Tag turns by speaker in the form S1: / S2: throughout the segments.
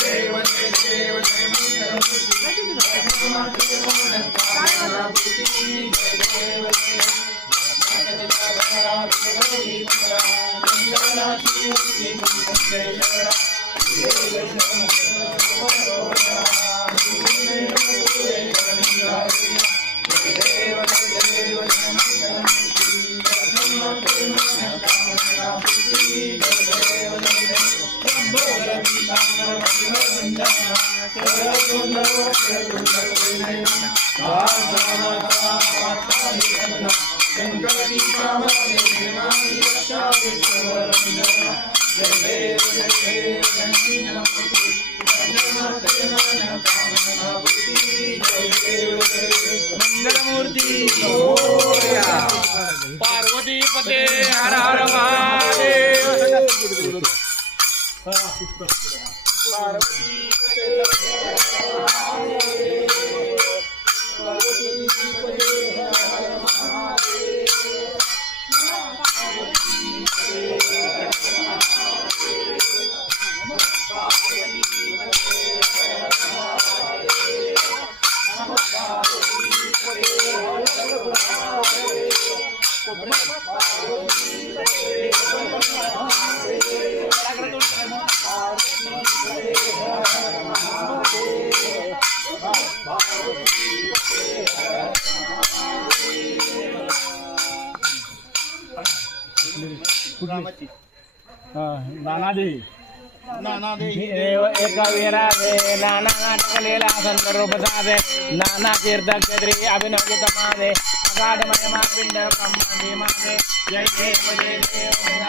S1: Thank you. Thank you.
S2: नानाजी
S1: नाना दे
S2: एक वीरा रे नाना नाटक लीला संदर्भ साधे नाना तीर्थ क्षेत्री अभिनव समाधे अगाध महिमा पिंड ब्रह्मांडी माधे जय जय जय जय देव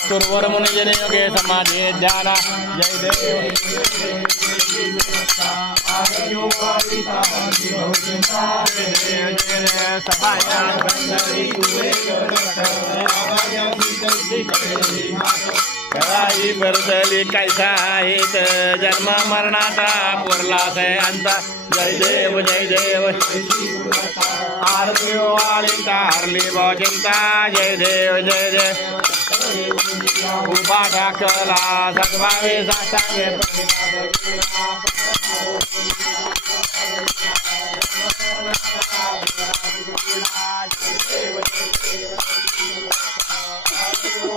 S2: सुरवर मुनिजन योगे समाधि ध्यान जय देव गवाई बरदली कैसा आहेत जन्म मरणाचा पुरला सयांचा जय देव जय देव. आरती वालिंका हरली बॉजिंका जय देव जय देव. उभा ठाकला सगवावे सातांगे Thank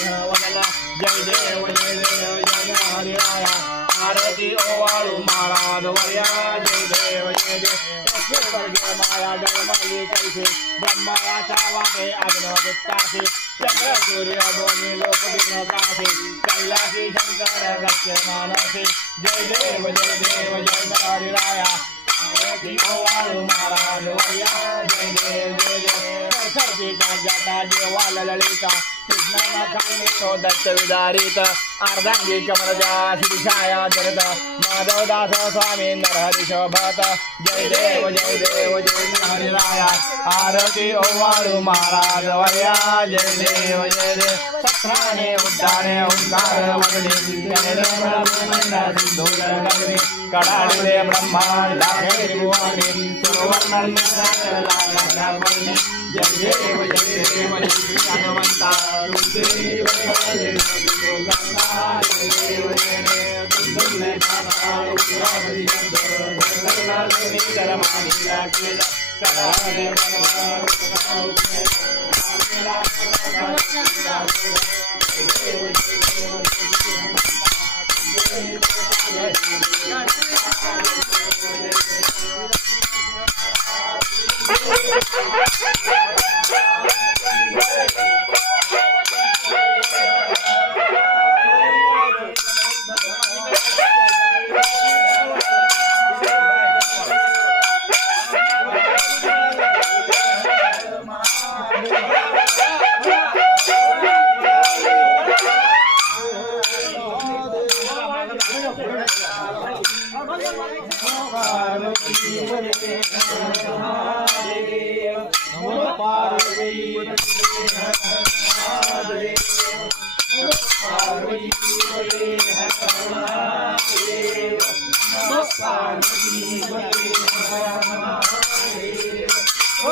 S2: साष्टांगे
S1: जय देव जय देव जय हरिराया आरती ओवाळू महाराज वर्या जय देव जय देव यस्वे स्वर्गे माया जगमली कैसे ब्रह्माचा वाटे अग्नवदत्तासे चंद्र सूर्य दोन्ही लोक विघ्नतासे कैलासी शंकर गच्छ मानसे जय देव जय देव जय हरिराया आरती ओवाळू महाराज वर्या जय देव जय देव सर्वीचा जाता देवाला ललिता कृष्णाला खाल्ले तो दत्त विदारित अर्धांगी कमलजा श्रीछाया धरत माधवदास स्वामी नरहरी शोभत जय देव जय देव जय हरिराया आरती ओवाळू महाराज वर्या जय देव जय देव सत्राने उड्डाणे ओंकार वगणे गगने कडाळे ब्रह्मांड लागे त्रिभुवने सुरवर्णन जय जय Ha ha ha ha!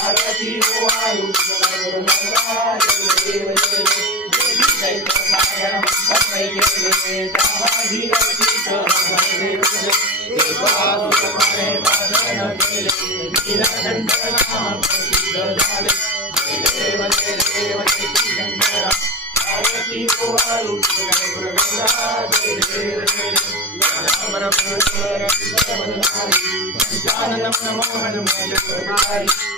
S1: हर नमः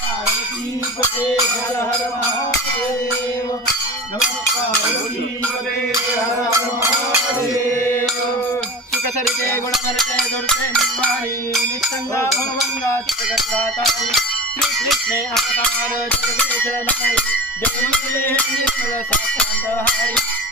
S1: नमः पार्वती पते हर हर महादेव नमः पार्वती पते हर हर महादेव सुखसरिते गुणमरते दुर्गे निर्माणी निस्संगा भवंगा चित्तगतातारी श्री कृष्णे अवतार जगदीश नारी जय मंगले निर्मल साक्षात हरी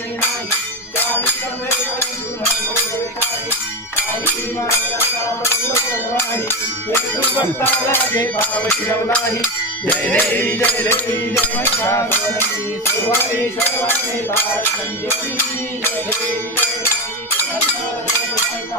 S1: जय जय हरे कृष्ण जय देवी जय देवी जय महिषासुरमर्दिनी सर्वाणि सर्वाणि भारतञ्जनी जय देवी जय Sita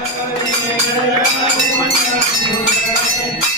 S1: Thank you.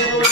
S1: Thank you.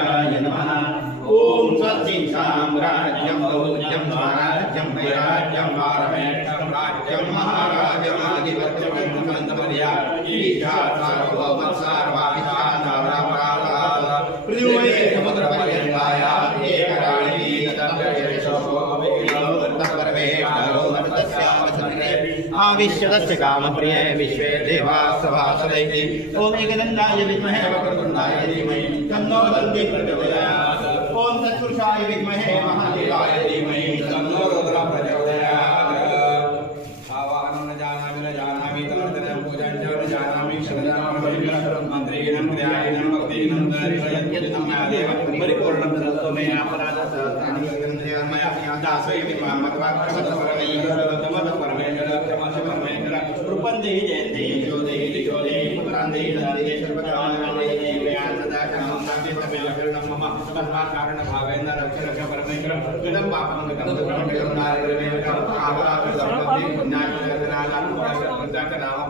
S1: आविश्यदस्य कामप्रिये विश्वे देवासभासदैति ॐ एकदन्ताय विद्महे वक्रतुण्डाय धीमहि। तन्नो दन्ति प्रचोदयात्। ॐ तत्पुरुषाय विद्महे महादेवाय धीमहि। तन्नो रक्ष परमेश्वरं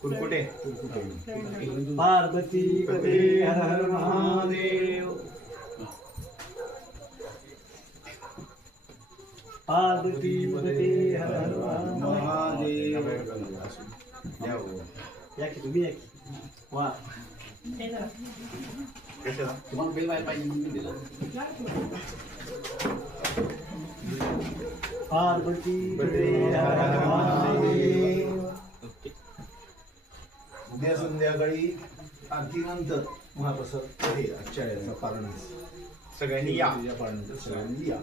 S2: कुरकुटे
S3: पार्वती पते हर हर महादेव। पार्वती पते हर हर महादेव। या की तुम्ही या की वा पार्वती पते हर हर महादेव।
S4: उद्या संध्याकाळी आरतीनंतर महाप्रसाद आहे आजच्या याचा पारण
S2: सगळ्यांनी या.
S4: पारणानंतर सगळ्यांनी या.